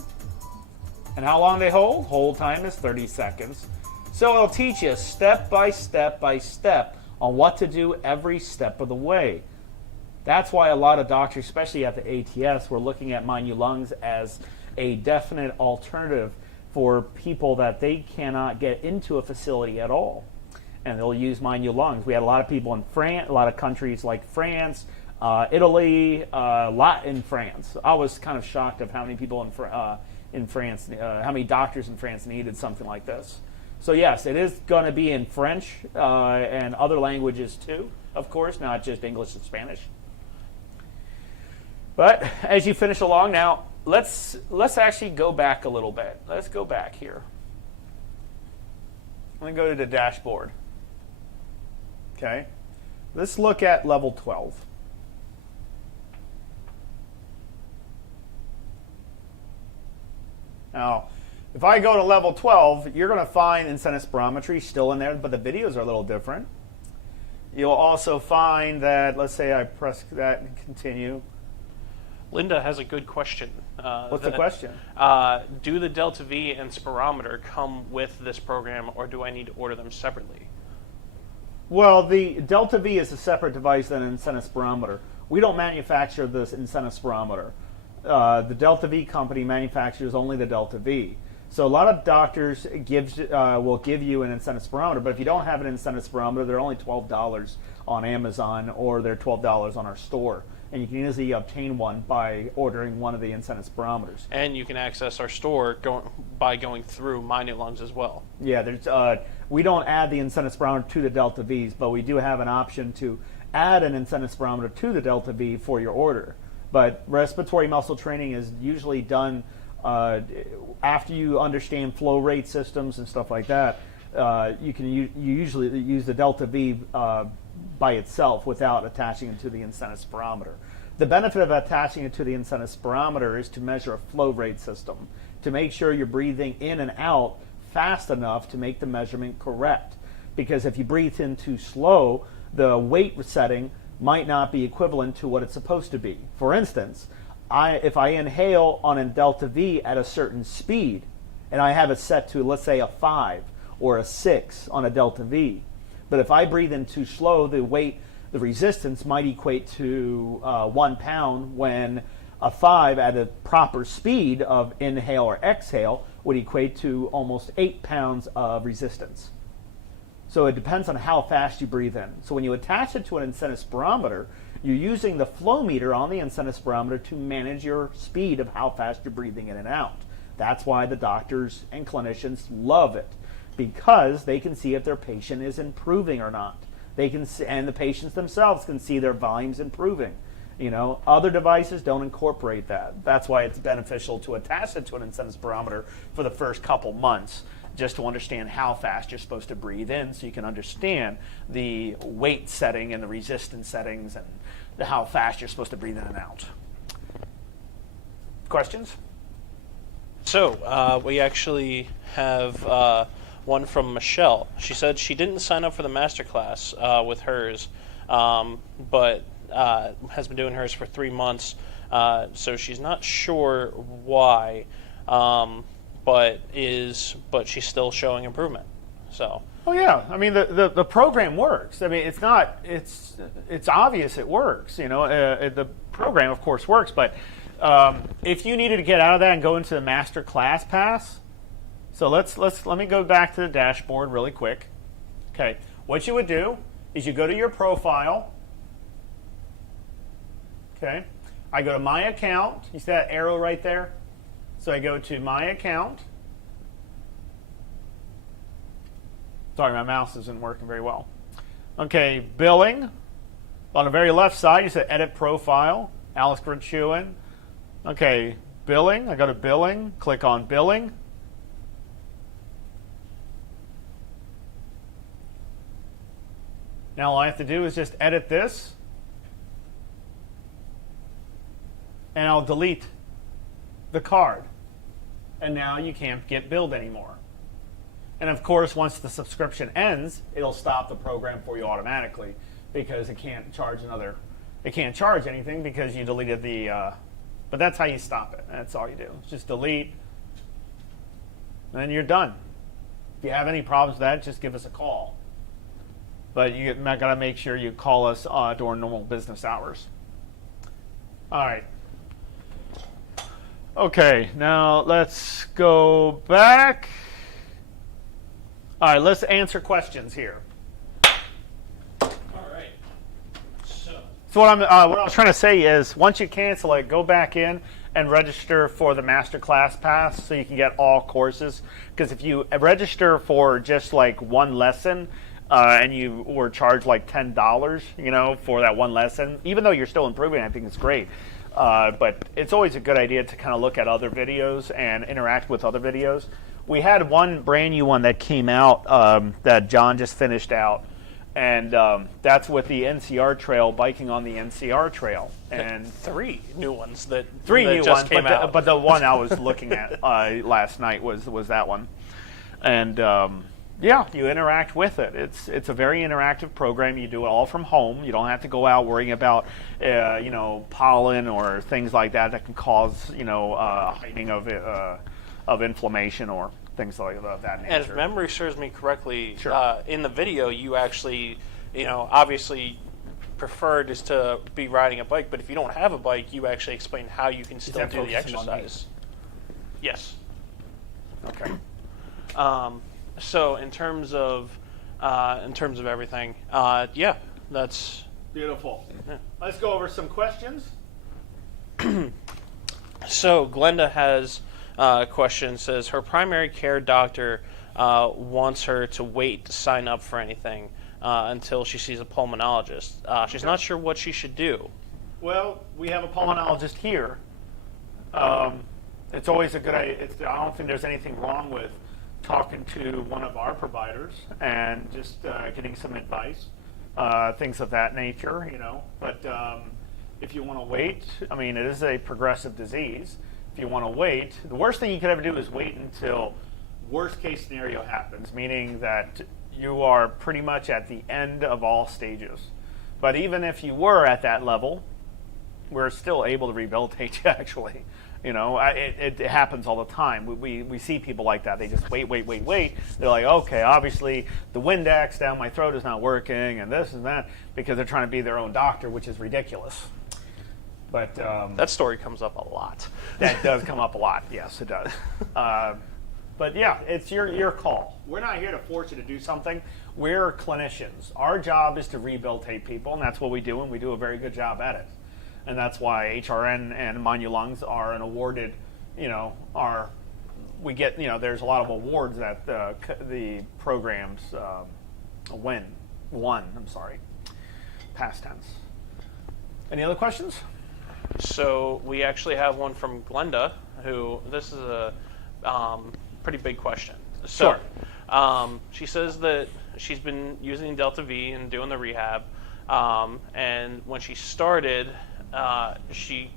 And how long they hold? Hold time is 30 seconds. So it'll teach you step by step by step on what to do every step of the way. That's why a lot of doctors, especially at the ATS, were looking at My New Lungs as a definite alternative for people that they cannot get into a facility at all. And they'll use My New Lungs. We had a lot of people in France, a lot of countries like France, Italy, a lot in France. I was kind of shocked of how many people in France, how many doctors in France needed something like this. So yes, it is going to be in French and other languages too, of course, not just English and Spanish. But as you finish along now, let's actually go back a little bit. Let's go back here. I'm going to go to the dashboard. Okay. Let's look at level 12. Now, if I go to level 12, you're going to find incentive spirometry still in there, but the videos are a little different. You'll also find that, let's say I press that and continue. Linda has a good question. What's the question? Do the Delta V and spirometer come with this program, or do I need to order them separately? Well, the Delta V is a separate device than an incentive spirometer. We don't manufacture this incentive spirometer. The Delta V company manufactures only the Delta V. So a lot of doctors will give you an incentive spirometer, but if you don't have an incentive spirometer, they're only $12 on Amazon, or they're $12 on our store. And you can easily obtain one by ordering one of the incentive spirometers. And you can access our store by going through My New Lungs as well. Yeah, we don't add the incentive spirometer to the Delta Vs, but we do have an option to add an incentive spirometer to the Delta V for your order. But respiratory muscle training is usually done after you understand flow rate systems and stuff like that. You usually use the Delta V by itself without attaching it to the incentive spirometer. The benefit of attaching it to the incentive spirometer is to measure a flow rate system, to make sure you're breathing in and out fast enough to make the measurement correct. Because if you breathe in too slow, the weight setting might not be equivalent to what it's supposed to be. For instance, if I inhale on a Delta V at a certain speed, and I have it set to, let's say, a 5 or a 6 on a Delta V, but if I breathe in too slow, the resistance might equate to 1 pound, when a 5 at a proper speed of inhale or exhale would equate to almost 8 pounds of resistance. So it depends on how fast you breathe in. So when you attach it to an incentive spirometer, you're using the flow meter on the incentive spirometer to manage your speed of how fast you're breathing in and out. That's why the doctors and clinicians love it, because they can see if their patient is improving or not. They can see, and the patients themselves can see their volumes improving. Other devices don't incorporate that. That's why it's beneficial to attach it to an incentive spirometer for the first couple months, just to understand how fast you're supposed to breathe in, so you can understand the weight setting and the resistance settings and how fast you're supposed to breathe in and out. Questions? So we actually have one from Michelle. She said she didn't sign up for the masterclass with hers, but has been doing hers for 3 months, so she's not sure why. But she's still showing improvement. So. Oh yeah, I mean the program works. I mean it's obvious it works. The program of course works, but if you needed to get out of that and go into the master class pass, so let me go back to the dashboard really quick. Okay, what you would do is you go to your profile. Okay, I go to my account. You see that arrow right there? So I go to my account. Sorry, my mouse isn't working very well. Okay, billing. On the very left side, you said edit profile, Alex Grichuhin. Okay, billing. I go to billing, click on billing. Now all I have to do is just edit this, and I'll delete the card. And now you can't get billed anymore. And of course, once the subscription ends, it'll stop the program for you automatically, because it can't charge anything because you deleted the, but that's how you stop it. That's all you do. Just delete, and then you're done. If you have any problems with that, just give us a call. But you got to make sure you call us during normal business hours. All right. Okay, now let's go back. All right, let's answer questions here. All right. So So what I was trying to say is, once you cancel it, go back in and register for the masterclass pass so you can get all courses. Because if you register for just like one lesson, and you were charged like $10, for that one lesson, even though you're still improving, I think it's great. But it's always a good idea to kind of look at other videos and interact with other videos. We had one brand new one that came out that John just finished out. And that's with the NCR trail, biking on the NCR trail, and 3 new ones that just came out. But the one I was looking at last night was that one, and you interact with it. It's a very interactive program. You do it all from home. You don't have to go out worrying about pollen or things like that can cause a heightening of inflammation or things like that nature. And if memory serves me correctly, Sure. In the video, you actually, obviously preferred is to be riding a bike, but if you don't have a bike, you actually explain how you can still that do the focusing on me? exercise. Yes. Okay. So in terms of everything, that's Beautiful. Yeah. Let's go over some questions. So Glenda has a question. Says her primary care doctor wants her to wait to sign up for anything until she sees a pulmonologist. She's not sure what she should do. Well, we have a pulmonologist here. It's always a good idea. I don't think there's anything wrong with talking to one of our providers and just getting some advice, things of that nature, But if you want to wait, it is a progressive disease. If you want to wait, the worst thing you could ever do is wait until worst case scenario happens, meaning that you are pretty much at the end of all stages. But even if you were at that level, we're still able to rehabilitate you, actually. It happens all the time. We see people like that. They just wait. They're like, okay, obviously the Windex down my throat is not working and this and that, because they're trying to be their own doctor, which is ridiculous. But That story comes up a lot. that does come up a lot. Yes, it does. But yeah, it's your call. We're not here to force you to do something. We're clinicians. Our job is to rehabilitate people, and that's what we do, and we do a very good job at it. And that's why HRN and Monulungs are an awarded, we get, there's a lot of awards that the programs won, past tense. Any other questions? So we actually have one from Glenda, who this is a pretty big question. So, Sure. She says that she's been using Delta V and doing the rehab, and when she started, she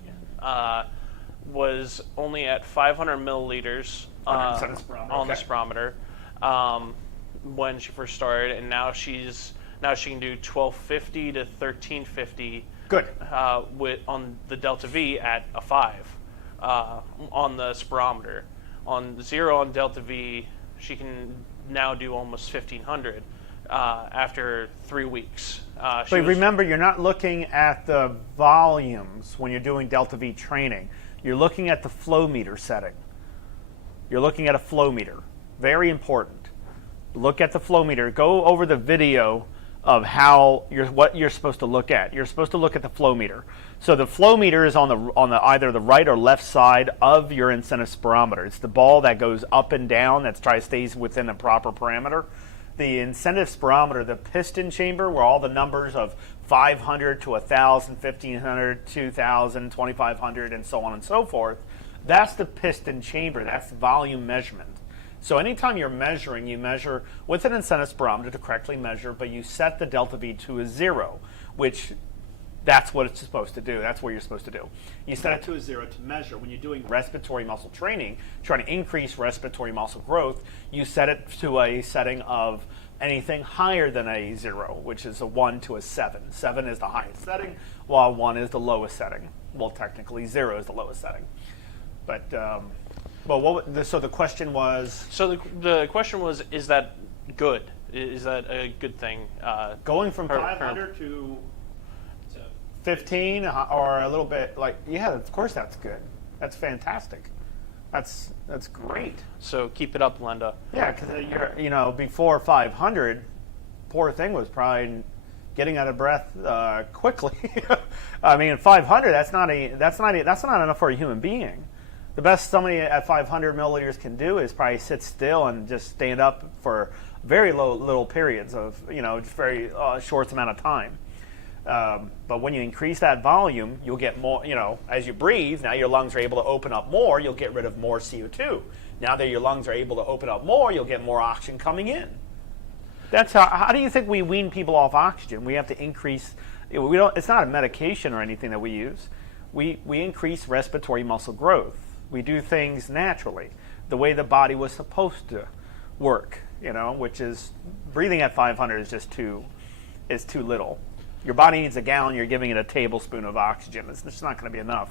was only at 500 milliliters On the spirometer, on the okay. spirometer when she first started, and now she can do 1250 to 1350. Good. On the Delta V at a 5 on the spirometer. On 0 on Delta V, she can now do almost 1500 after 3 weeks. But remember, you're not looking at the volumes when you're doing Delta V training. You're looking at the flow meter setting. You're looking at a flow meter. Very important. Look at the flow meter. Go over the video of what you're supposed to look at. You're supposed to look at the flow meter. So the flow meter is on the either the right or left side of your incentive spirometer. It's the ball that goes up and down that stays within a proper parameter. The incentive spirometer, the piston chamber, where all the numbers of 500 to 1,000, 1,500, 2,000, 2,500, and so on and so forth, that's the piston chamber. That's volume measurement. So anytime you're measuring, you measure with an incentive spirometer to correctly measure, but you set the delta V to a 0, which that's what it's supposed to do. That's what you're supposed to do. You set it to a 0 to measure. When you're doing respiratory muscle training, trying to increase respiratory muscle growth, you set it to a setting of anything higher than a 0, which is a 1 to a 7. 7 is the highest setting, while 1 is the lowest setting. Well, technically 0 is the lowest setting. But so the question was? So the question was, is that good? Is that a good thing? Going from 500 to 15 or a little bit, of course that's good. That's fantastic. That's great. So keep it up, Linda. Yeah, because before 500, poor thing was probably getting out of breath quickly. I mean, 500, that's not enough for a human being. The best somebody at 500 milliliters can do is probably sit still and just stand up for very little periods of, just very short amount of time. But when you increase that volume, you'll get more, as you breathe, now your lungs are able to open up more, you'll get rid of more CO2. Now that your lungs are able to open up more, you'll get more oxygen coming in. That's how do you think we wean people off oxygen? We have to increase, it's not a medication or anything that we use. We increase respiratory muscle growth. We do things naturally, the way the body was supposed to work, which is breathing at 500 is just too little. Your body needs a gallon, you're giving it a tablespoon of oxygen. It's just not going to be enough.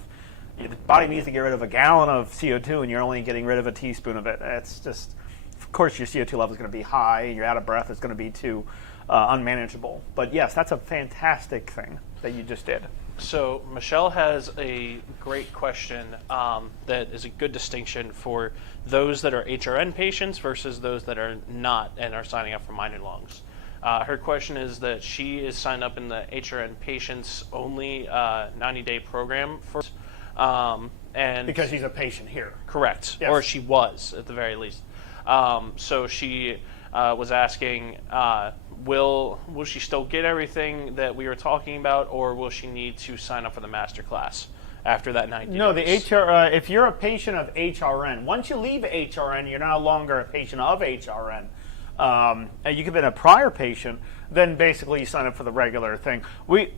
The body needs to get rid of a gallon of CO2 and you're only getting rid of a teaspoon of it. It's just, of course, your CO2 level is going to be high, you're out of breath, it's going to be too unmanageable. But yes, that's a fantastic thing that you just did. So Michelle has a great question that is a good distinction for those that are HRN patients versus those that are not and are signing up for Mind and Lungs. Her question is that she is signed up in the HRN patients only 90-day program for, and because she's a patient here. Correct, yes. Or she was at the very least. So she was asking, will she still get everything that we were talking about, or will she need to sign up for the master class after that 90 No, days? if you're a patient of HRN, once you leave HRN, you're no longer a patient of HRN. And you could have been a prior patient, then basically you sign up for the regular thing.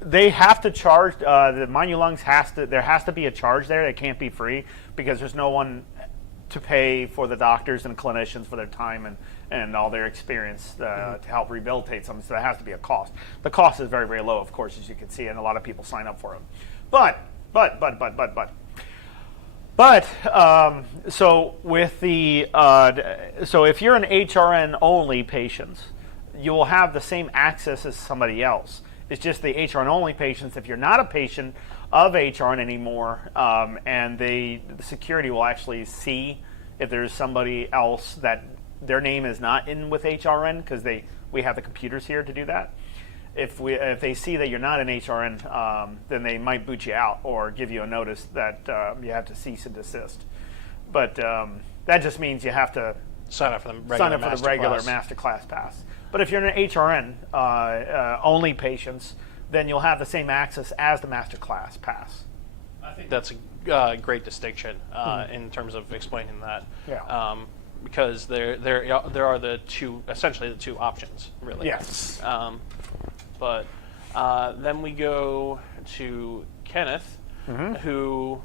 They have to charge, the Mind Your Lungs there has to be a charge there. It can't be free because there's no one to pay for the doctors and clinicians for their time and all their experience to help rehabilitate something. So there has to be a cost. The cost is very, very low, of course, as you can see, and a lot of people sign up for them. So with the so if you're an HRN only patient, you will have the same access as somebody else. It's just the HRN only patients. If you're not a patient of HRN anymore, and the security will actually see if there's somebody else that their name is not in with HRN, because we have the computers here to do that. If they see that you're not an HRN, then they might boot you out or give you a notice that you have to cease and desist. But that just means you have to sign up for the regular master class pass. But if you're an HRN only patients, then you'll have the same access as the master class pass. I think that's a great distinction in terms of explaining that. Yeah. Because there are essentially the two options, really. Yes. But then we go to Kenneth, who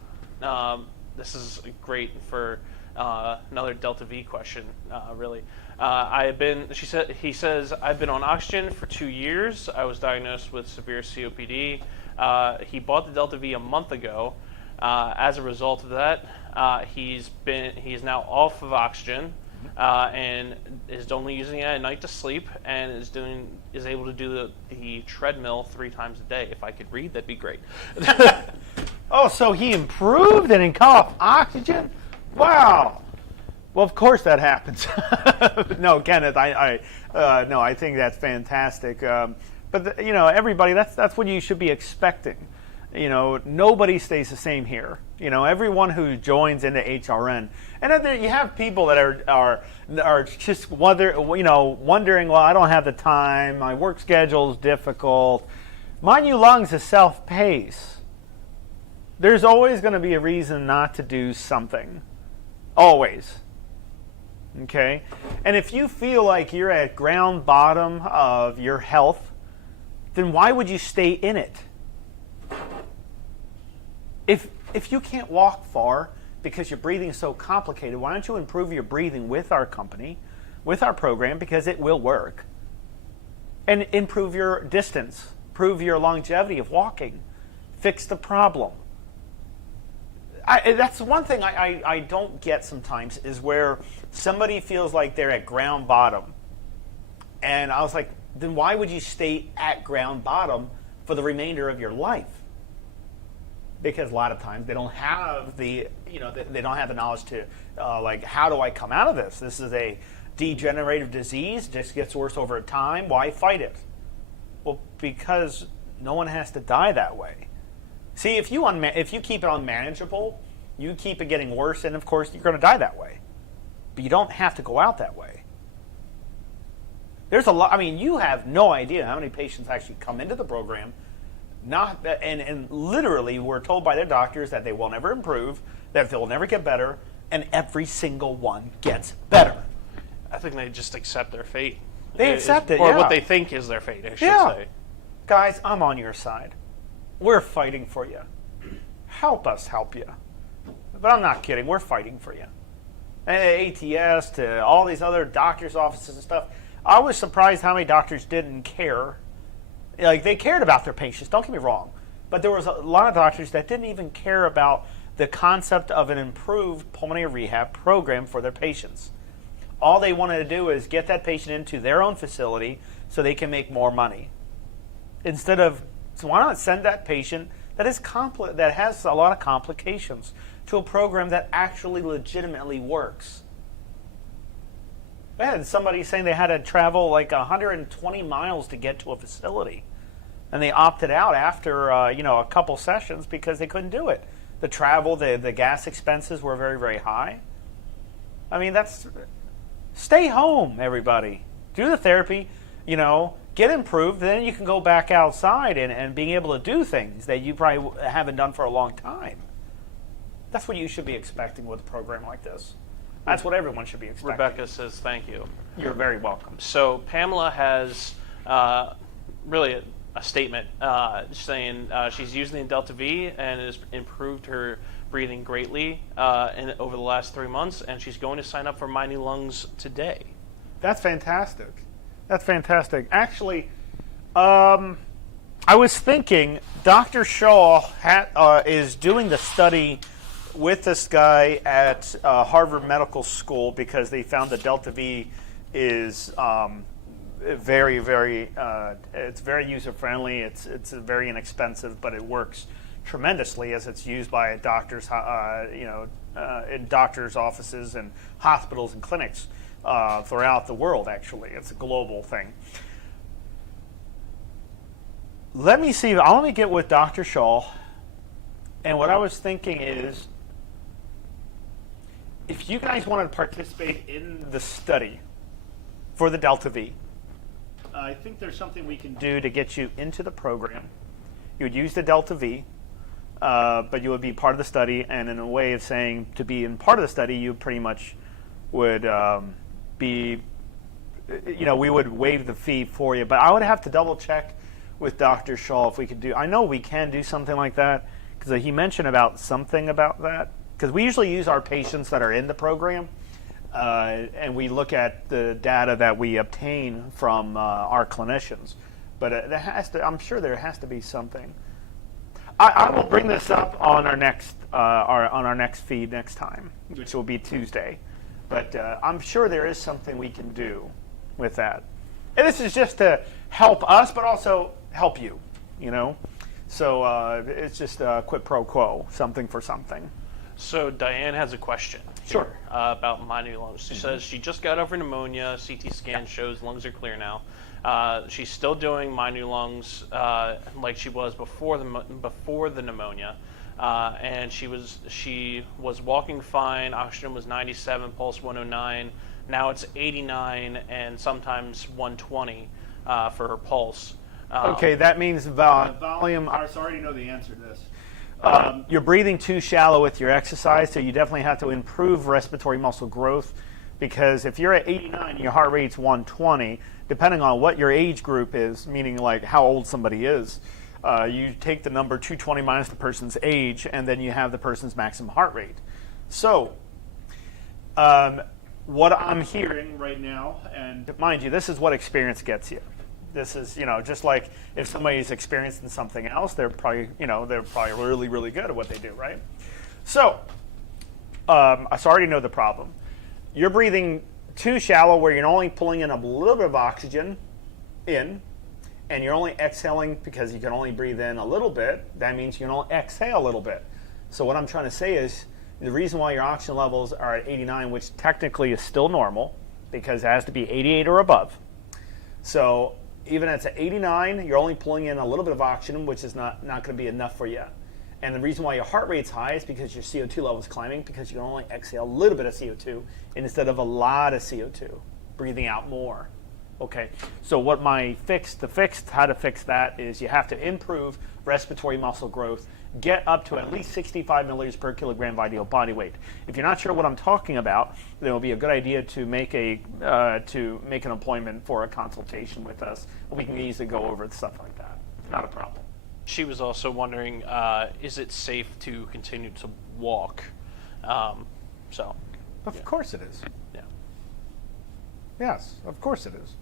this is great for another Delta V question, really. He says, I've been on oxygen for 2 years. I was diagnosed with severe COPD. He bought the Delta V a month ago. As a result of that, he's now off of oxygen and is only using it at night to sleep, and is able to do the treadmill 3 times a day. If I could read, that'd be great. Oh, so he improved and cut off oxygen? Wow. Well, of course that happens. No, Kenneth, I think that's fantastic. But everybody, that's what you should be expecting. Nobody stays the same here. Everyone who joins into HRN, and then you have people that are just wondering, well, I don't have the time. My work schedule is difficult. Mind You Lungs is self-paced. There's always going to be a reason not to do something. Always. Okay? And if you feel like you're at ground bottom of your health, then why would you stay in it? If you can't walk far because your breathing is so complicated, why don't you improve your breathing with our company, with our program, because it will work. And improve your distance, improve your longevity of walking, fix the problem. That's one thing I don't get sometimes, is where somebody feels like they're at ground bottom. And I was like, then why would you stay at ground bottom for the remainder of your life? Because a lot of times they don't have they don't have the knowledge to how do I come out of this? This is a degenerative disease, just gets worse over time. Why fight it? Well, because no one has to die that way. See, if you keep it unmanageable, you keep it getting worse, and of course you're going to die that way. But you don't have to go out that way. There's a lot. I mean, you have no idea how many patients actually come into the program, and literally we're told by their doctors that they will never improve, that they'll never get better, and every single one gets better. I think they just accept their fate. They accept it, or yeah. what they think is their fate, I should say. Guys, I'm on your side. We're fighting for you. Help us help you. But I'm not kidding. We're fighting for you. And ATS to all these other doctors' offices and stuff. I was surprised how many doctors didn't care. Like, they cared about their patients, don't get me wrong. But there was a lot of doctors that didn't even care about the concept of an improved pulmonary rehab program for their patients. All they wanted to do is get that patient into their own facility so they can make more money. Instead of, so why not send that patient that has a lot of complications to a program that actually legitimately works? I had somebody saying they had to travel like 120 miles to get to a facility, and they opted out after a couple sessions because they couldn't do it. The travel, the gas expenses were very, very high. I mean, stay home, everybody. Do the therapy, get improved, then you can go back outside and being able to do things that you probably haven't done for a long time. That's what you should be expecting with a program like this. That's what everyone should be expecting. Rebecca says thank you. You're very welcome. So Pamela has really a statement saying she's using the Delta V and has improved her breathing greatly over the last 3 months, and she's going to sign up for My New Lungs today. That's fantastic. That's fantastic. Actually, I was thinking Dr. Shaw is doing the study with this guy at Harvard Medical School because they found the Delta V is very, very, it's very user-friendly. It's very inexpensive, but it works tremendously as it's used by doctors, in doctors' offices and hospitals and clinics throughout the world. Actually, it's a global thing. Let me see. I'll let me get with Dr. Shaw. And what I was thinking is, if you guys want to participate in the study for the Delta V, I think there's something we can do to get you into the program. You would use the Delta V, but you would be part of the study, and in a way of saying to be in part of the study, you pretty much would we would waive the fee for you. But I would have to double check with Dr. Shaw if we could do, I know we can do something like that, because he mentioned about something about that. Because we usually use our patients that are in the program, and we look at the data that we obtain from our clinicians. But I'm sure there has to be something. I will bring this up on our next feed next time, which will be Tuesday. But I'm sure there is something we can do with that. And this is just to help us, but also help you. So it's just a quid pro quo, something for something. So Diane has a question Sure. About My New Lungs. She says she just got over pneumonia. CT scan shows lungs are clear now. She's still doing My New Lungs like she was before the pneumonia, and she was walking fine. Oxygen was 97, pulse 109. Now it's 89 and sometimes 120 for her pulse. Okay, that means volume. I already know the answer to this. You're breathing too shallow with your exercise, so you definitely have to improve respiratory muscle growth, because if you're at 89 and your heart rate's 120, depending on what your age group is, meaning like how old somebody is, you take the number 220 minus the person's age, and then you have the person's maximum heart rate. So what I'm hearing right now, and mind you, this is what experience gets you. This is, just like if somebody's experiencing something else, they're probably really, really good at what they do, right? So, I already know the problem. You're breathing too shallow where you're only pulling in a little bit of oxygen in, and you're only exhaling because you can only breathe in a little bit. That means you can only exhale a little bit. So what I'm trying to say is the reason why your oxygen levels are at 89, which technically is still normal, because it has to be 88 or above. So even at 89, you're only pulling in a little bit of oxygen, which is not going to be enough for you. And the reason why your heart rate's high is because your CO2 level is climbing, because you can only exhale a little bit of CO2 instead of a lot of CO2, breathing out more. Okay, so what how to fix that is you have to improve respiratory muscle growth, get up to at least 65 milliliters per kilogram of ideal body weight. If you're not sure what I'm talking about, then it will be a good idea to make an appointment for a consultation with us. We can easily go over stuff like that. Not a problem. She was also wondering, is it safe to continue to walk? Of course it is. Yeah. Yes, of course it is.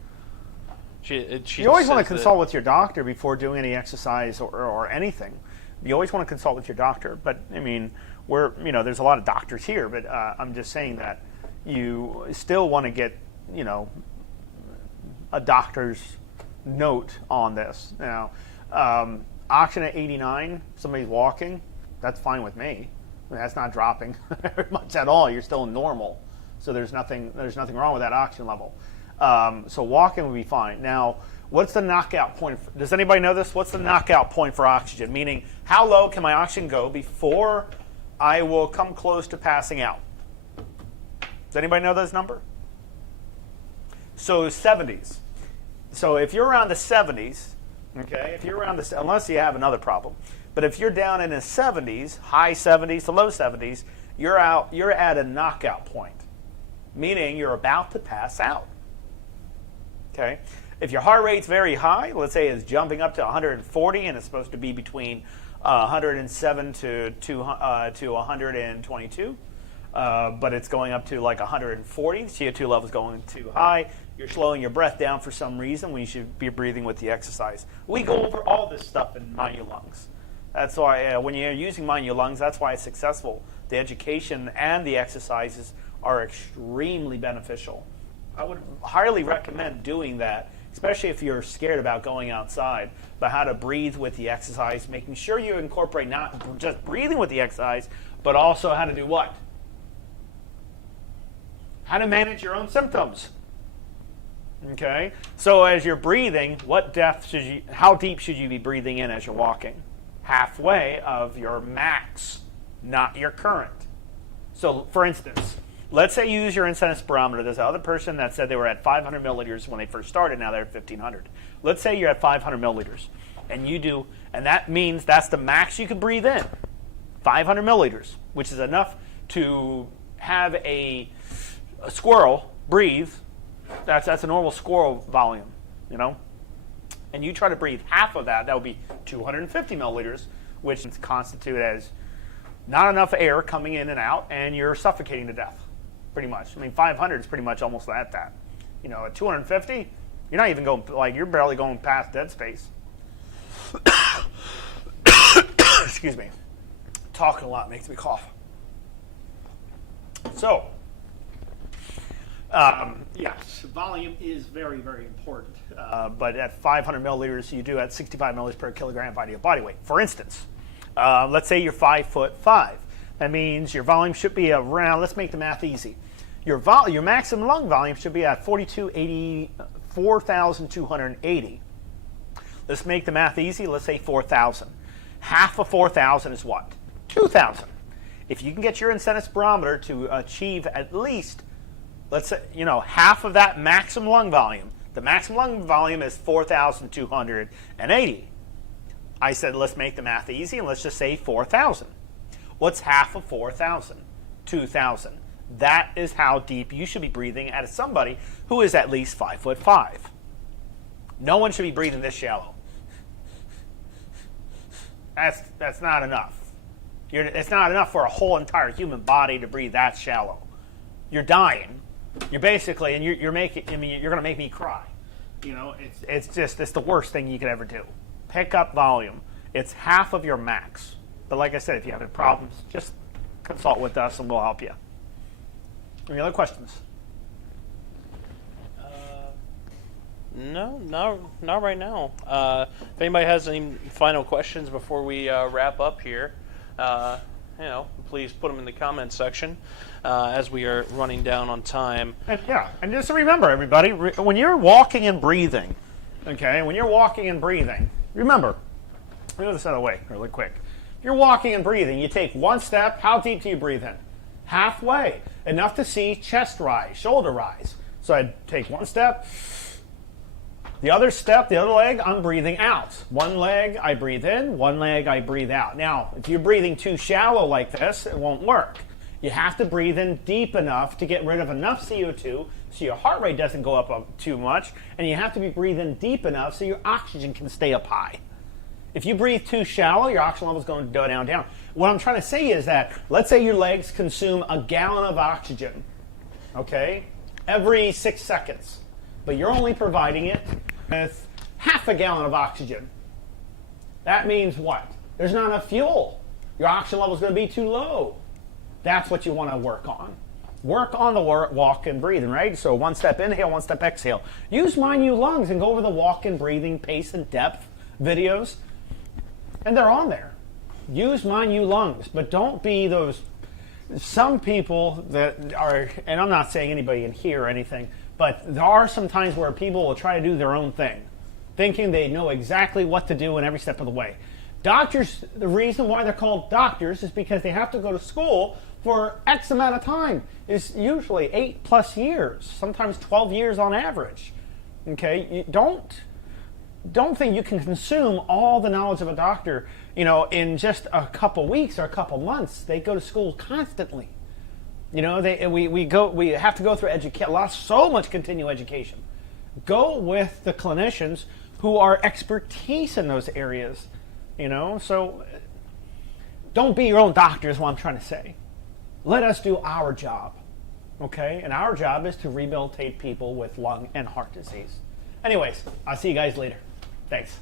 She You always want to says consult with your doctor before doing any exercise or anything. You always want to consult with your doctor. But I mean, there's a lot of doctors here, but I'm just saying that you still want to get, a doctor's note on this. Now, oxygen at 89, somebody's walking, that's fine with me. I mean, that's not dropping very much at all. You're still normal. So there's nothing wrong with that oxygen level. So walking would be fine. Now, what's the knockout point? Does anybody know this? What's the knockout point for oxygen? Meaning, how low can my oxygen go before I will come close to passing out? Does anybody know this number? So 70s. So if you're around the 70s, okay, if you're around the, unless you have another problem, but if you're down in the 70s, high 70s to low 70s, you're at a knockout point, meaning you're about to pass out. Okay, if your heart rate's very high, let's say it's jumping up to 140 and it's supposed to be between 107 to 122, but it's going up to like 140, the CO2 level is going too high, you're slowing your breath down for some reason when you should be breathing with the exercise. We go over all this stuff in Mind Your Lungs. That's why when you're using Mind Your Lungs, that's why it's successful. The education and the exercises are extremely beneficial. I would highly recommend doing that, especially if you're scared about going outside, but how to breathe with the exercise, making sure you incorporate not just breathing with the exercise, but also how to do what? How to manage your own symptoms. Okay? So as you're breathing, how deep should you be breathing in as you're walking? Halfway of your max, not your current. So for instance, let's say you use your incentive spirometer. There's another person that said they were at 500 milliliters when they first started. Now they're at 1,500. Let's say you're at 500 milliliters, and that means that's the max you can breathe in, 500 milliliters, which is enough to have a squirrel breathe. That's a normal squirrel volume, And you try to breathe half of that, that would be 250 milliliters, which is constituted as not enough air coming in and out, and you're suffocating to death. Pretty much. I mean, 500 is pretty much almost at that. At 250, you're not even going, you're barely going past dead space. Excuse me. Talking a lot makes me cough. So, yes, volume is very, very important. But at 500 milliliters, you do at 65 milliliters per kilogram of ideal body weight. For instance, let's say you're 5'5". That means your volume should be around, let's make the math easy. Your maximum lung volume should be at 4,280. Let's make the math easy. Let's say 4,000. Half of 4,000 is what? 2,000. If you can get your incentive spirometer to achieve at least, let's say, half of that maximum lung volume. The maximum lung volume is 4,280. I said, let's make the math easy, and let's just say 4,000. What's half of 4,000? 2,000. That is how deep you should be breathing as somebody who is at least 5'5". No one should be breathing this shallow. That's not enough. It's not enough for a whole entire human body to breathe that shallow. You're dying. You're basically, and you're going to make me cry. It's the worst thing you could ever do. Pick up volume. It's half of your max. But like I said, if you have any problems, just consult with us and we'll help you. Any other questions? No, not right now. If anybody has any final questions before we wrap up here, please put them in the comments section as we are running down on time. And just remember, everybody, when you're walking and breathing, Okay, when you're walking and breathing, remember, let me move this out of the way really quick. If you're walking and breathing, you take one step. How deep do you breathe in? Halfway, enough to see chest rise, shoulder rise. So I take one step. The other step, the other leg, I'm breathing out. One leg, I breathe in. One leg, I breathe out. Now, if you're breathing too shallow like this, it won't work. You have to breathe in deep enough to get rid of enough CO2 so your heart rate doesn't go up too much, and you have to be breathing deep enough so your oxygen can stay up high. If you breathe too shallow, your oxygen level is going to go down. What I'm trying to say is that, let's say your legs consume a gallon of oxygen, okay, every 6 seconds, but you're only providing it with half a gallon of oxygen. That means what? There's not enough fuel. Your oxygen level is going to be too low. That's what you want to work on. Work on the walk and breathing, right? So one step inhale, one step exhale. Use Mind You Lungs and go over the walk and breathing pace and depth videos. And they're on there. Use Mind You Lungs, but don't be those, some people that are, and I'm not saying anybody in here or anything, but there are some times where people will try to do their own thing, thinking they know exactly what to do in every step of the way. Doctors, the reason why they're called doctors is because they have to go to school for X amount of time. It's usually 8+ years, sometimes 12 years on average. Okay, you don't think you can consume all the knowledge of a doctor, in just a couple weeks or a couple months. They go to school constantly. We have to go through so much continual education. Go with the clinicians who are expertise in those areas. So don't be your own doctor is what I'm trying to say. Let us do our job, okay? And our job is to rehabilitate people with lung and heart disease. Anyways, I'll see you guys later. Thanks.